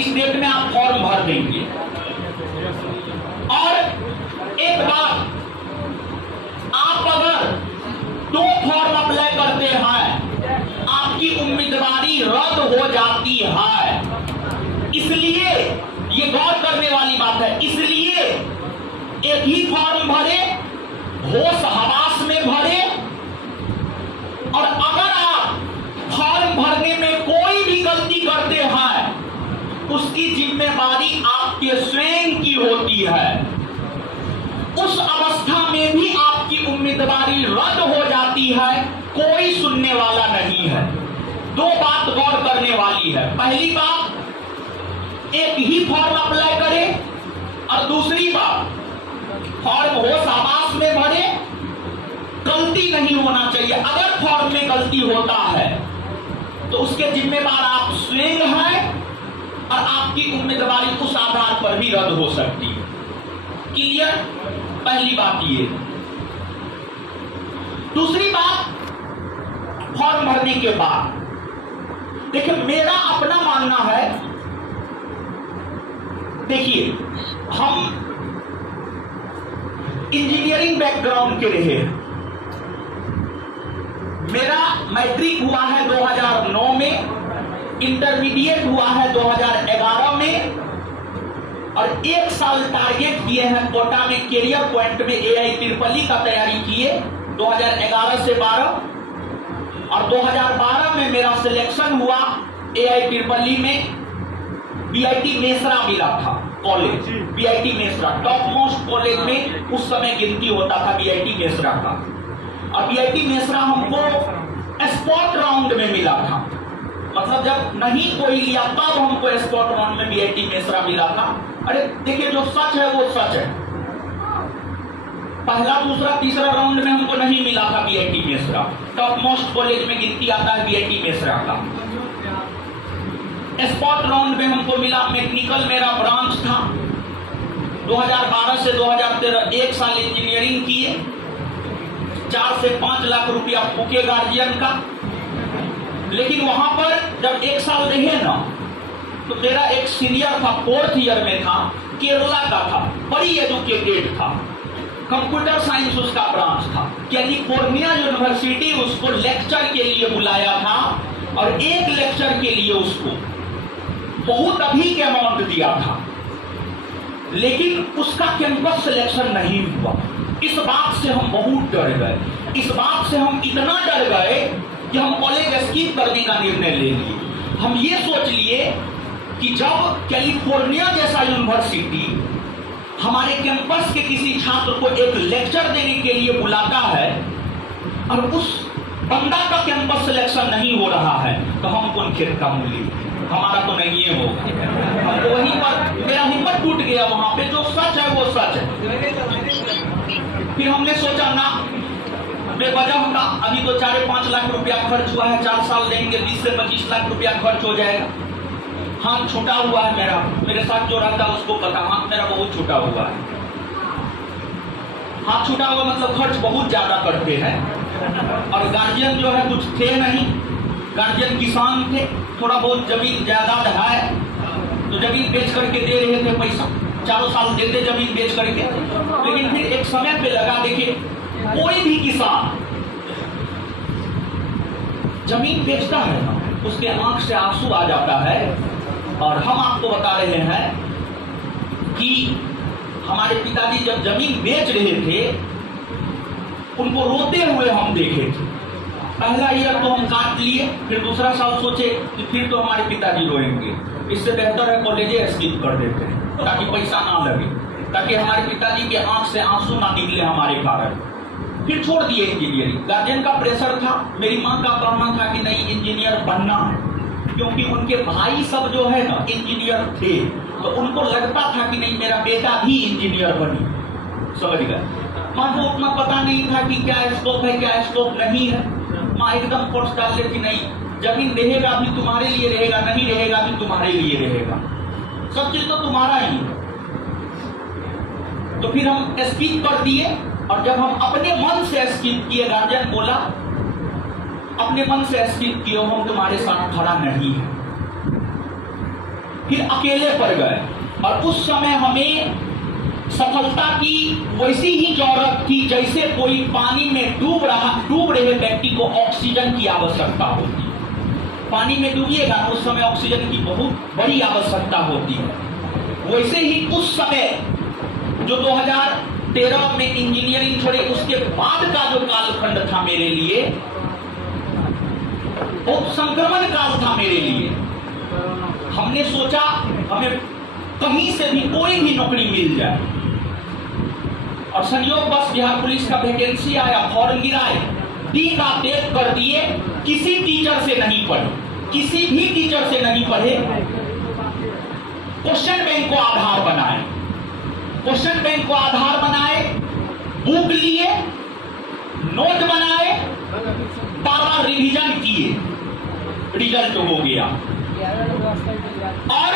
इस डेट में आप फॉर्म भर देंगे। और एक बात, आप अगर 2 फॉर्म अप्लाई करते हैं आपकी उम्मीदवारी रद्द हो जाती है। इसलिए ये गौर करने वाली बात है। इसलिए एक ही फॉर्म भरे, होश हवास में भरे, और अगर आप फॉर्म भरने में कोई भी गलती करते हैं उसकी जिम्मेवारी आपके स्वयं की होती है। उस अवस्था में भी आपकी उम्मीदवारी रद्द हो जाती है, कोई सुनने वाला नहीं है। 2 बात गौर करने वाली है। पहली बात, एक ही फॉर्म अप्लाई करें, और दूसरी बात, फॉर्म होश हवास में भरे, गलती नहीं होना चाहिए। अगर फॉर्म में गलती होता है तो उसके जिम्मेदार आप स्वयं हैं, और आपकी उम्मीदवारी उस आधार पर भी रद्द हो सकती है। क्लियर? पहली बात ये। दूसरी बात, फॉर्म भरने के बाद देखिए, मेरा अपना मानना है, देखिए हम इंजीनियरिंग बैकग्राउंड के रहे। मेरा मैट्रिक हुआ है 2009 में, इंटरमीडिएट हुआ है 2011 में, और 1 साल टारगेट किए हैं कोटा में, कैरियर पॉइंट में AIEEE का तैयारी किए 2011 से 12, और 2012 में मेरा सिलेक्शन हुआ AIEEE में। BIT मेसरा मिला था college, BIT Mesra top most college में उस समय गिनती होता था BIT मेसरा का। और BIT मेसरा हमको स्पॉट राउंड में मिला था, मतलब जब नहीं कोई लिया तब हमको स्पॉट राउंड में BIT मेसरा मिला था। अरे देखिए, जो सच है वो सच है। पहला, दूसरा, तीसरा राउंड में हमको नहीं मिला था BIT Mesra. Top most college में गिनती आता है BIT मेसरा का। स्पॉट राउंड में हमको मिला, मैकेनिकल मेरा ब्रांच था। 2012 से 2013 1 साल इंजीनियरिंग किए, 4 से 5 लाख रुपया फूके गार्जियन का। लेकिन वहां पर जब 1 साल रहे ना, तो मेरा एक सीनियर था, 4th ईयर में था, केरला का था, बड़ी एजुकेटेड था, कंप्यूटर साइंस उसका ब्रांच था। कैलिफोर्निया यूनिवर्सिटी उसको लेक्चर के लिए बुलाया था, और एक लेक्चर के लिए उसको बहुत अधिक अमाउंट दिया था, लेकिन उसका कैंपस सिलेक्शन नहीं हुआ। इस बात से हम बहुत डर गए। इस बात से हम इतना डर गए कि हम कॉलेज स्किप करने का निर्णय ले लिए। हम ये सोच लिए कि जब कैलिफोर्निया जैसा यूनिवर्सिटी हमारे कैंपस के किसी छात्र को एक लेक्चर देने के लिए बुलाता है, और उस बंदा का कैंपस सिलेक्शन नहीं हो रहा है, तो हम कौन खेत का मूली, हमारा तो नहीं है होगा। हमको वहीं पर मेरा हिम्मत टूट गया। वहां पे जो सच है वो सच है। फिर हमने सोचा ना, बेवजह का अभी तो 4-5 लाख रुपया खर्च हुआ है, 4 साल देंगे 20 से 25 लाख रुपया खर्च हो जाएगा। हाथ छूटा हुआ है मेरा, मेरे साथ जो रहता है उसको पता, हाथ मेरा बहुत छूटा हुआ है। हाथ छूटा हुआ मतलब खर्च बहुत ज्यादा करते हैं, और गार्जियन जो है कुछ थे नहीं, गार्जियन किसान थे, थोड़ा बहुत जमीन जायदाद है, तो जमीन बेच करके दे रहे थे पैसा, 4 साल देते जमीन बेच करके। लेकिन फिर एक समय पे लगा, देखिए कोई भी किसान जमीन बेचता है ना, उसके आंख से आंसू आ जाता है। और हम आपको बता रहे हैं कि हमारे पिताजी जब जमीन बेच रहे थे, उनको रोते हुए हम देखे थे। पहला ईयर तो हम काट लिए, फिर दूसरा साल सोचे कि फिर तो हमारे पिताजी रोएंगे, इससे बेहतर है कॉलेज स्किप कर देते हैं ताकि पैसा ना लगे, ताकि हमारे पिताजी के आंख से आंसू ना निकले हमारे कारण। फिर छोड़ दिए इंजीनियरिंग। गार्जियन का प्रेशर था, मेरी माँ का कहना था कि नहीं इंजीनियर बनना है, क्योंकि उनके भाई सब जो है ना इंजीनियर थे, तो उनको लगता था कि नहीं मेरा बेटा भी इंजीनियर बने। समझ गए? माँ को उतना पता नहीं था कि क्या स्कोप है क्या स्कोप नहीं है। माँ एकदम फोर्स डाल देती, नहीं जमीन रहेगा भी तुम्हारे लिए रहेगा, नहीं रहेगा भी तुम्हारे लिए रहेगा, सब चीज तो तुम्हारा ही है। तो फिर हम स्किप कर दिए, और जब हम अपने मन से स्किप किए, गार्जियन बोला अपने मन से स्किप किए, हम तुम्हारे साथ खड़ा नहीं है। फिर अकेले पड़ गए। और उस समय हमें सफलता की वैसी ही जरूरत थी जैसे कोई पानी में डूब रहे व्यक्ति को ऑक्सीजन की आवश्यकता होती है। पानी में डूबिएगा ना, उस समय ऑक्सीजन की बहुत बड़ी आवश्यकता होती है। वैसे ही उस समय जो 2013 में इंजीनियरिंग छोड़े उसके बाद का जो कालखंड था मेरे लिए, वो संक्रमण काल था मेरे लिए। हमने सोचा हमें कहीं से भी कोई भी नौकरी मिल जाए, और संयोग बस बिहार पुलिस का वैकेंसी आया, फॉर्म गिराए, दिन रात एक कर दिए। किसी टीचर से नहीं पढ़े, किसी भी टीचर से नहीं पढ़े। क्वेश्चन बैंक को आधार बनाए, क्वेश्चन बैंक को आधार बनाए, बुक लिए, नोट बनाए, बार बार रिवीजन किए, रिजल्ट हो गया। और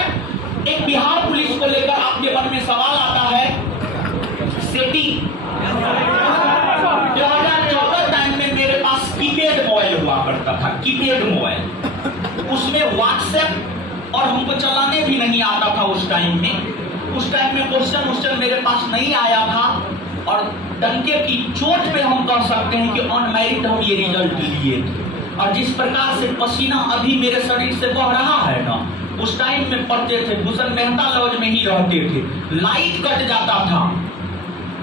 एक बिहार पुलिस को लेकर आपके मन में सवाल आता है, सेटिंग 2014 टाइम में मेरे पास कीपैड मोबाइल हुआ करता था, कीपैड मोबाइल, उसमें व्हाट्सएप और हमको चलाने भी नहीं आता था उस टाइम में। उस टाइम में क्वेश्चन मेरे पास नहीं आया था, और डंके की चोट पे हम कह सकते हैं कि ऑन मेरिट हम ये रिजल्ट लिए थे। और जिस प्रकार से पसीना अभी मेरे शरीर से बह रहा है ना, उस टाइम में पढ़ते थे, भूषण मेहता लॉज में ही रहते थे, लाइट कट जाता था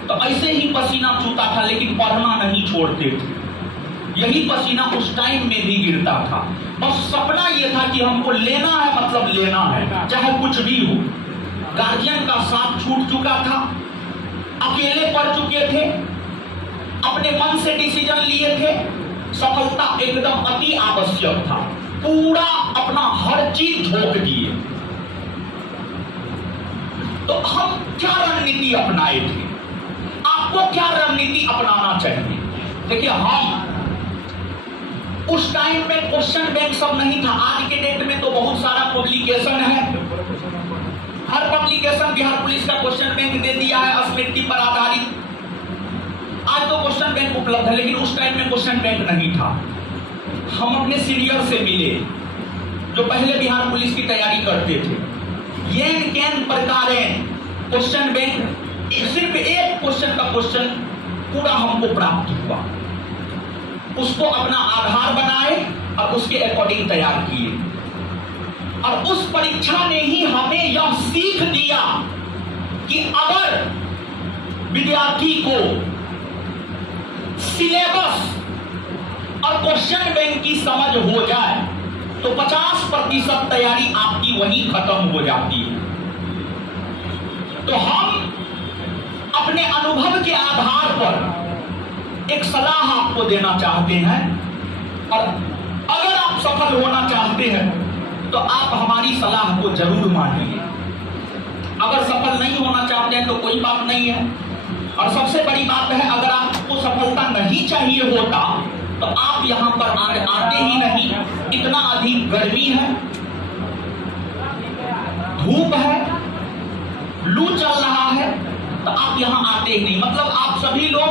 तो ऐसे ही पसीना चूता था, लेकिन पढ़ना नहीं छोड़ते थे। यही पसीना उस टाइम में भी गिरता था। बस सपना यह था कि हमको लेना है, मतलब लेना है, चाहे कुछ भी हो। गार्जियन का साथ छूट चुका था, अकेले पढ़ चुके थे, अपने मन से डिसीजन लिए थे। सफलता एकदम अति आवश्यक था, पूरा अपना हर चीज झोंक दिए। तो हम क्या रणनीति अपनाए थे? आपको क्या रणनीति अपनाना चाहिए? देखिए, हम उस टाइम में क्वेश्चन बैंक सब नहीं था। आज के डेट में तो बहुत सारा पब्लिकेशन है, हर पब्लिकेशन बिहार पुलिस का क्वेश्चन बैंक दे दिया है स्मृति पर आधारित। आज तो क्वेश्चन बैंक उपलब्ध है, लेकिन उस टाइम में क्वेश्चन बैंक नहीं था। हम अपने सीनियर से मिले जो पहले बिहार पुलिस की तैयारी करते थे, येन कैन प्रकारेण क्वेश्चन बैंक, सिर्फ एक क्वेश्चन का क्वेश्चन पूरा हमको प्राप्त हुआ। उसको अपना आधार बनाए और उसके अकॉर्डिंग तैयार किए। और उस परीक्षा ने ही हमें यह सीख दिया कि अगर विद्यार्थी को सिलेबस और क्वेश्चन बैंक की समझ हो जाए तो 50% तैयारी आपकी वहीं खत्म हो जाती है। तो हम अपने अनुभव के आधार पर एक सलाह आपको देना चाहते हैं, और अगर आप सफल होना चाहते हैं तो आप हमारी सलाह को जरूर मानिए। अगर सफल नहीं होना चाहते हैं तो कोई बात नहीं है। और सबसे बड़ी बात है, अगर आपको सफलता नहीं चाहिए होता तो आप यहां पर आते ही नहीं। इतना अधिक गर्मी है, धूप है, लू चल रहा है, तो आप यहां आते ही नहीं। मतलब आप सभी लोग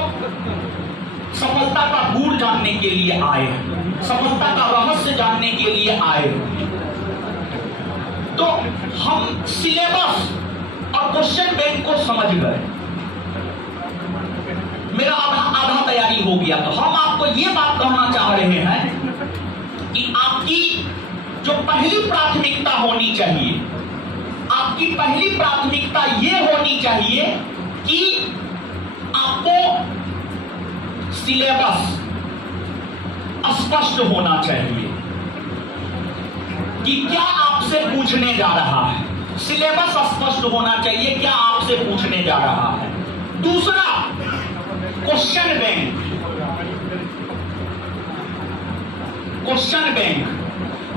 सफलता का गुण जानने के लिए आए हैं, सफलता का रहस्य जानने के लिए आए हैं। तो हम सिलेबस और क्वेश्चन बैंक को समझ गए, मेरा आधा तैयारी हो गया। तो हम आपको ये बात कहना चाह रहे हैं कि आपकी जो पहली प्राथमिकता होनी चाहिए, आपकी पहली प्राथमिकता ये होनी चाहिए कि आपको सिलेबस स्पष्ट होना चाहिए कि क्या आपसे पूछने जा रहा है। सिलेबस स्पष्ट होना चाहिए क्या आपसे पूछने जा रहा है। दूसरा, क्वेश्चन बैंक, क्वेश्चन बैंक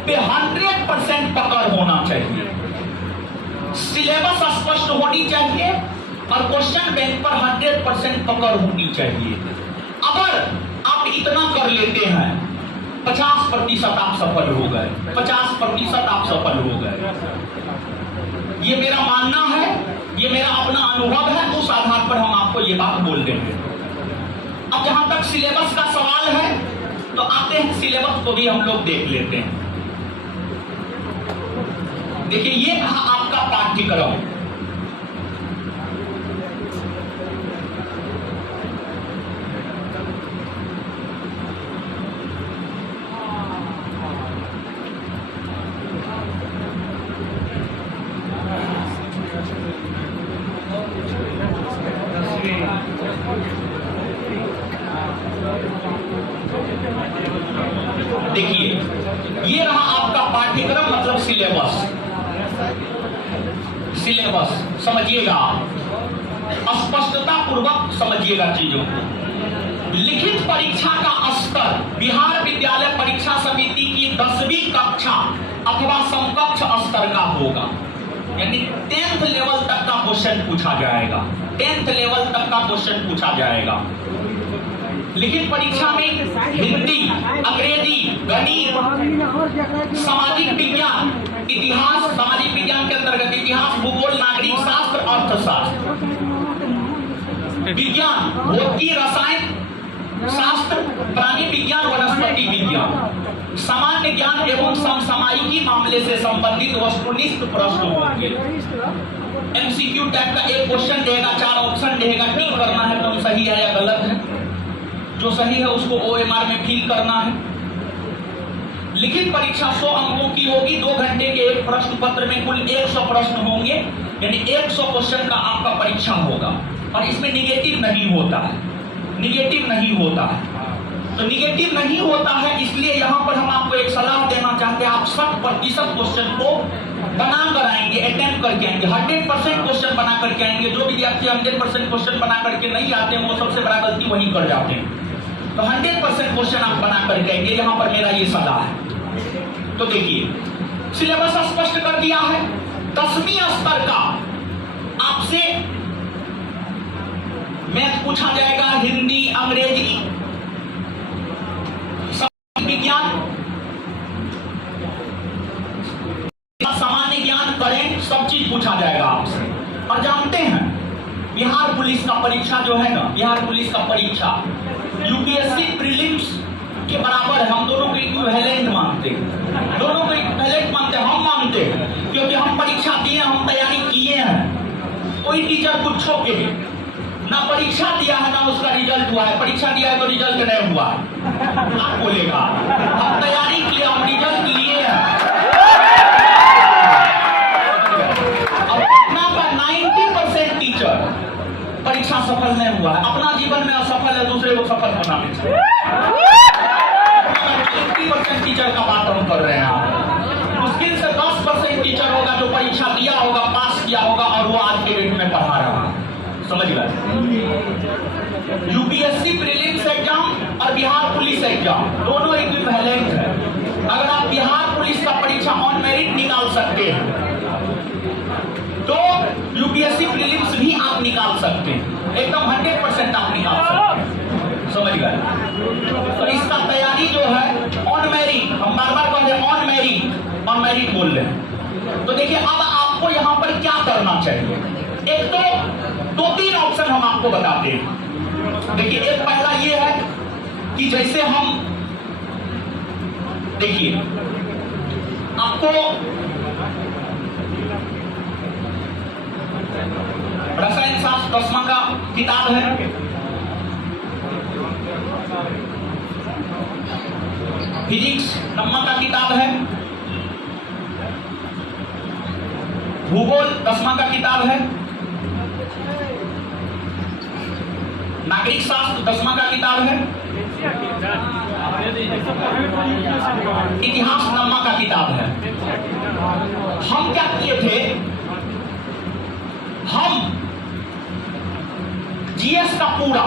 पे 100% पकड़ होना चाहिए। सिलेबस स्पष्ट होनी चाहिए और क्वेश्चन बैंक पर 100% पकड़ होनी चाहिए। अगर आप इतना कर लेते हैं, 50% आप सफल हो गए, 50% आप सफल हो गए। ये मेरा मानना है, ये मेरा अपना अनुभव है, उस आधार पर हम आपको ये बात बोल देंगे। अब जहां तक सिलेबस का सवाल है तो आते हैं, सिलेबस को भी हम लोग देख लेते हैं। देखिए, ये आप पाठ्यक्रम। देखिए, ये रहा आपका पाठ्यक्रम, मतलब सिलेबस। सिलेबस समझिएगा, स्पष्टता पूर्वक समझिएगा चीजों को। लिखित परीक्षा का स्तर बिहार विद्यालय परीक्षा समिति की 10वीं कक्षा अथवा समकक्ष स्तर का होगा, यानी 10th लेवल तक का क्वेश्चन पूछा जाएगा। 10th लेवल तक का क्वेश्चन पूछा जाएगा। लिखित परीक्षा में हिंदी, अंग्रेजी, गणित, सामाजिक विज्ञान, इतिहास, सामाजिक विज्ञान के अंतर्गत इतिहास, भूगोल, नागरिक शास्त्र, अर्थशास्त्र, विज्ञान, भौतिकी, रसायन शास्त्र, प्राणी विज्ञान, वनस्पति विज्ञान, सामान्य ज्ञान एवं समसामयिकी मामले से संबंधित वस्तुनिष्ठ प्रश्न होंगे। एमसीक्यू टाइप का एक क्वेश्चन देगा, 4 ऑप्शन देगा, टिक करना है तुम सही है या गलत है। जो सही है उसको OMR में फिल करना है। लिखित परीक्षा 100 अंकों की होगी। 2 घंटे के एक प्रश्न पत्र में कुल 100 प्रश्न होंगे, यानी 100 क्वेश्चन का आपका परीक्षा होगा। और इसमें निगेटिव नहीं होता है, निगेटिव नहीं होता है। तो निगेटिव नहीं होता है, इसलिए यहाँ पर हम आपको एक सलाह देना चाहते हैं, आप 100% क्वेश्चन को बना कर आएंगे, अटेम्प्ट करके आएंगे, 100% क्वेश्चन बना करके आएंगे। जो विद्यार्थी 100% क्वेश्चन बना करके नहीं आते हैं, वो सबसे बड़ा गलती वही कर जाते हैं। तो 100% क्वेश्चन आप बना करके आएंगे, यहाँ पर मेरा ये सलाह है। तो देखिए, सिलेबस स्पष्ट कर दिया है। 10वीं स्तर का आपसे मैथ पूछा जाएगा, हिंदी, अंग्रेजी, विज्ञान, सामान्य ज्ञान, करेंट, सब चीज पूछा जाएगा आपसे। और जानते हैं, बिहार पुलिस का परीक्षा जो है ना, बिहार पुलिस का परीक्षा यूपीएससी प्रीलिम्स के बराबर है। हम दोनों को इक्विवेलेंट मानते हैं, दोनों को इक्विवेलेंट मानते हैं। हम मानते हैं क्योंकि हम परीक्षा दिए, हम तैयारी किए हैं। कोई टीचर पूछो के ना परीक्षा दिया है ना उसका रिजल्ट हुआ है, परीक्षा दिया है तो रिजल्ट नहीं हुआ है, आप बोलेगा। हम तैयारी किए, हम रिजल्ट लिए हैं। अपना का 90% टीचर परीक्षा सफल नहीं हुआ है, अपना जीवन में असफल है, दूसरे को सफल बनाने से 90% टीचर का बात हम कर रहे हैं। मुश्किल से 10% टीचर होगा जो परीक्षा दिया होगा, पास किया होगा, और वो आज के डेट में पढ़ा रहा है। समझ गए? यूपीएससी प्रीलिम्स एग्जाम और बिहार पुलिस एग्जाम दोनों इक्विवेलेंट है। अगर आप बिहार पुलिस का परीक्षा ऑन मेरिट निकाल सकते हैं तो यूपीएससी प्रीलिम्स भी आप निकाल सकते हैं, एकदम 100% आप निकाल सकते हैं। समझ गए? तो इसका तैयारी जो है ऑन मेरिट, हम बार बार कहते हैं ऑन मेरिट बोल रहे हैं। तो देखिए, अब आपको यहाँ पर क्या करना चाहिए। एक तो 2-3 ऑप्शन हम आपको बताते हैं। देखिए, एक पहला ये है कि जैसे हम देखिए, आपको रसायन शास्त्र 10वां का किताब है, फिजिक्स 9वां का किताब है, भूगोल 10वां का किताब है, नागरिक शास्त्र 10वां का किताब है, इतिहास 9वां का किताब है। हम क्या किए थे, हम जीएस का पूरा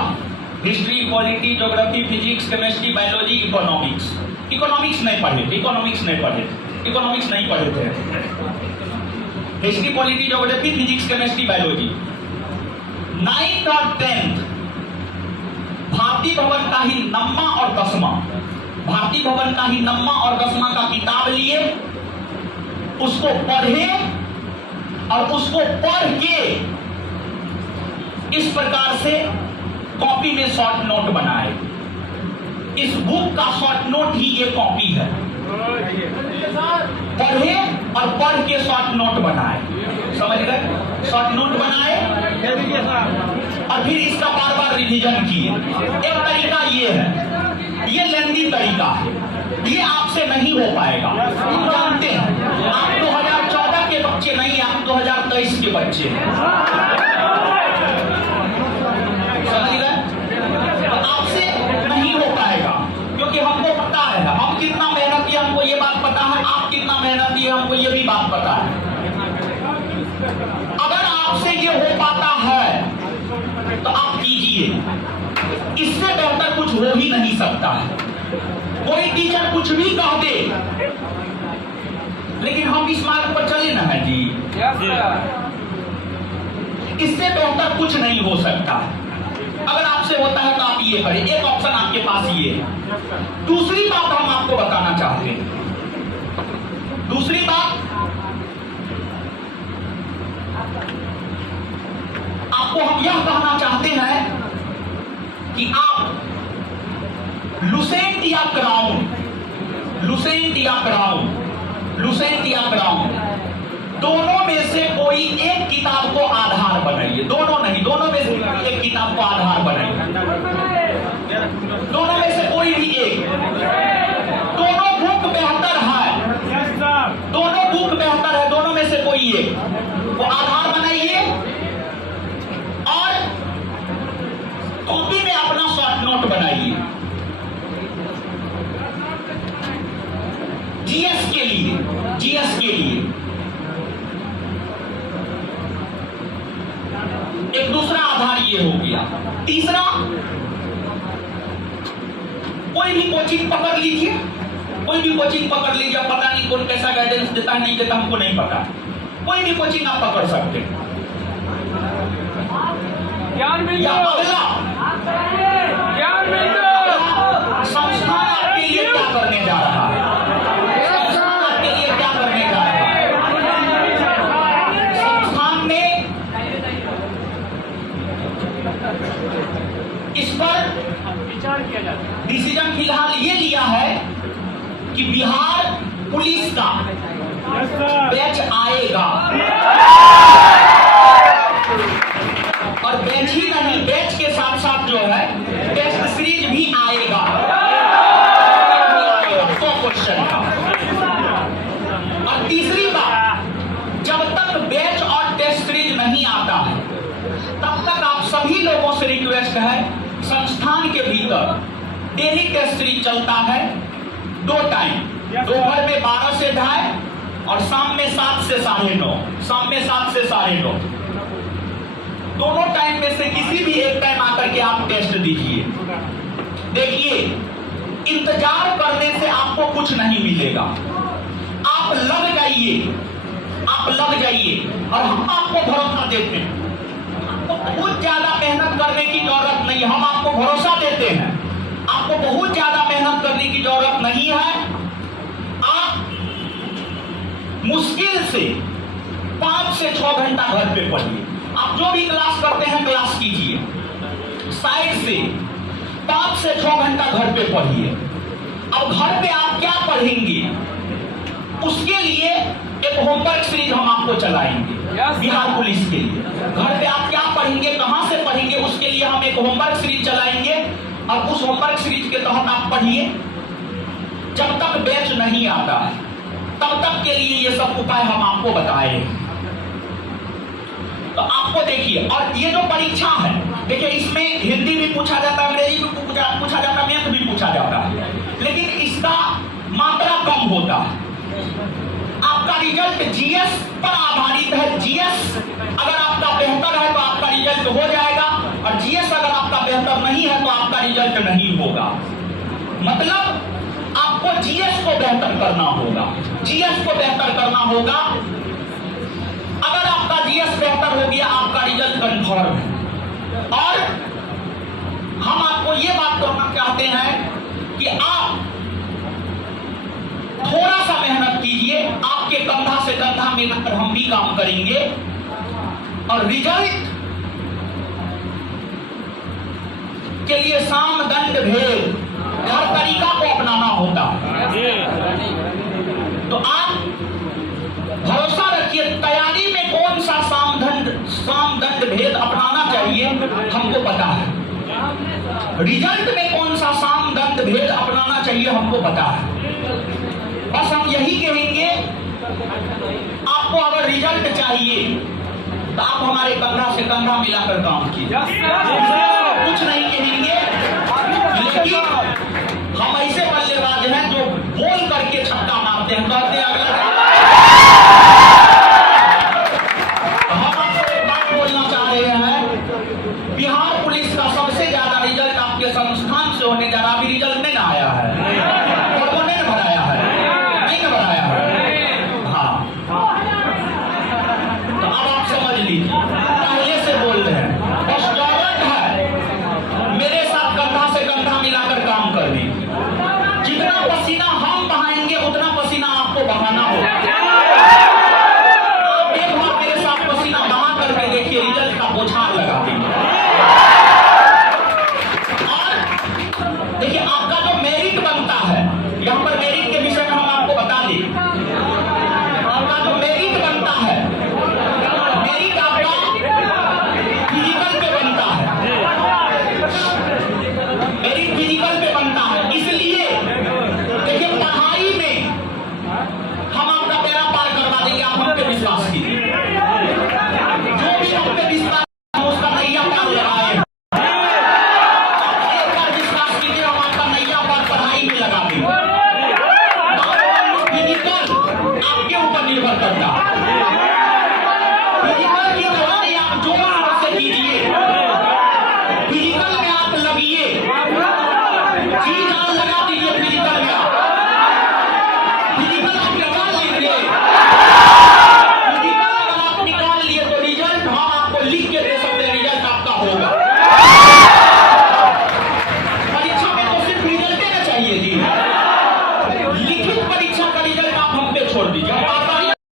history, polity, geography, physics, chemistry, biology, economics नहीं पढ़े थे। History, polity, geography, physics, chemistry, biology. 9th और 10th भारतीय भवन का ही 9वां और 10वां, भारतीय भवन का ही 9वां और 10वां का किताब लिए, उसको पढ़े और उसको पढ़ के इस प्रकार से कॉपी में शॉर्ट नोट बनाए। इस बुक का शॉर्ट नोट ही ये कॉपी है। पढ़े और पढ़ के शॉर्ट नोट बनाए। शॉर्ट नोट बनाए और फिर इसका बार बार रिवीजन किए। एक तरीका ये है, ये लेंदी तरीका है, ये आपसे नहीं हो पाएगा। हम जानते हैं आप 2014 के बच्चे नहीं, आप 2023 के बच्चे हैं, समझ गए? तो आपसे नहीं हो पाएगा, क्योंकि हमको पता है हम कितना मेहनती, हमको ये बात पता है, आप कितना मेहनती है हमको ये भी बात पता है। अगर आपसे ये हो पाता है तो आप कीजिए, इससे बेहतर कुछ हो ही नहीं सकता है। कोई टीचर कुछ भी कह दे, लेकिन हम इस मार्ग पर चले ना है जी, इससे बेहतर कुछ नहीं हो सकता। अगर आपसे होता है तो आप ये करें, एक ऑप्शन आपके पास ये है। दूसरी बात हम आपको बताना चाहते हैं, दूसरी बात आपको हम यह कहना चाहते हैं कि आप लुसेंट या क्राउन, लुसेंट या क्राउन, लुसेंट या क्राउन, दोनों में से कोई एक किताब को आधार बनाइए। दोनों नहीं, दोनों में से एक किताब को आधार बनाइए, दोनों में से कोई भी एक। दोनों बुक बेहतर है, दोनों बुक बेहतर है, दोनों में से कोई एक वो आधार बनाइए और कॉपी में अपना शॉर्ट नोट बनाइए। जीएस के लिए, जीएस के लिए एक दूसरा आधार ये हो गया। तीसरा, कोई भी कोचिंग पकड़ लीजिए, कोई भी कोचिंग पकड़ लीजिए। पता नहीं कौन कैसा गाइडेंस देता है नहीं देता, हमको नहीं पता। कोई भी कोचिंग आप पकड़ सकते हैं। या अगला संस्थान आपके लिए क्या करने जा रहा है, संस्थान आपके लिए क्या करने जा रहा है, संस्थान में इस पर डिसीजन फिलहाल ये लिया है कि बिहार पुलिस का बैच आएगा, और बैच ही नहीं, बैच के साथ साथ जो है टेस्ट सीरीज भी आएगा। 100 क्वेश्चन का। और तीसरी बात, जब तक बैच और टेस्ट सीरीज नहीं आता है तब तक आप सभी लोगों से रिक्वेस्ट है, संस्थान के भीतर डेली टेस्ट सीरीज चलता है 2 टाइम, दोपहर में 12 से 2:30 और शाम में 7 से 9:30, शाम में 7 से 9:30। दोनों टाइम में से किसी भी एक टाइम आकर के आप टेस्ट दीजिए। देखिए, इंतजार करने से आपको कुछ नहीं मिलेगा। आप लग जाइए, आप लग जाइए, और हम आपको भरोसा देते हैं। आपको बहुत ज्यादा मेहनत करने की जरूरत नहीं है, हम आपको भरोसा देते हैं। आपको बहुत ज्यादा मेहनत करने की जरूरत नहीं है। आप मुश्किल से 5 से 6 घंटा घर पे पढ़िए। आप जो भी क्लास करते हैं क्लास कीजिए, साइड से 5 से 6 घंटा घर पे पढ़िए। अब घर पे आप क्या पढ़ेंगे, उसके लिए एक होमवर्क सीरीज हम आपको चलाएंगे बिहार पुलिस के लिए। घर पे आप क्या पढ़ेंगे, कहां से पढ़ेंगे, उसके लिए हम एक होमवर्क सीरीज चलाएंगे, और उस होमवर्क सीरीज के तहत आप पढ़िए। जब तक बैच नहीं आता है तब तक के लिए ये सब उपाय हम आपको बताए। तो आपको देखिए, और ये जो परीक्षा है, देखिए इसमें हिंदी भी पूछा जाता है, अंग्रेजी भी पूछा जाता है, मैथ भी पूछा जाता है, लेकिन इसका मात्रा कम होता है। आपका रिजल्ट जीएस पर आधारित है। जीएस अगर आपका बेहतर है तो आपका रिजल्ट हो जाएगा, और जीएस अगर आपका बेहतर नहीं है तो आपका रिजल्ट नहीं होगा। मतलब आपको जीएस को बेहतर करना होगा, जीएस को बेहतर करना होगा। अगर आपका जीएस बेहतर हो गया, आपका रिजल्ट कन्फर्म है। और हम आपको ये बात करना चाहते हैं कि आप थोड़ा सा मेहनत कीजिए, आपके कंधा से कंधा मिलाकर हम भी काम करेंगे, और रिजल्ट के लिए साम दंड भेद हर तरीका को अपनाना होता है। तो आप भरोसा रखिए, तैयारी में कौन सा साम दंड भेद अपनाना चाहिए हमको पता है। रिजल्ट में कौन सा साम दंड भेद अपनाना चाहिए हमको पता है। बस हम यही कहेंगे, आपको अगर रिजल्ट चाहिए तो आप हमारे कंधा से कंधा मिलाकर काम कीजिए, कुछ नहीं कहेंगे। लेकिन हम ऐसे बल्लेबाज हैं जो बोल करके छक्का मारते हैं, कहते हैं अगला। हम आपको एक बात बोलना चाह रहे हैं, बिहार पुलिस का सबसे ज्यादा रिजल्ट आपके संस्थान से होने जा रहा। अभी रिजल्ट नहीं ना आया है, और वो नहीं बनाया है, नहीं ना बनाया है। हाँ, तो अब आप समझ लीजिए, पहले से बोल रहे हैं, बस गवर्नमेंट है, मेरे साथ कंधा से कंधा मिलाकर काम कर दी। जितना पसीना हम बहाएंगे उतना पसीना आपको बहाना होगा। आप एक बार मेरे साथ पसीना बहा करके देखिए, रिजल्ट का बौछार लगा।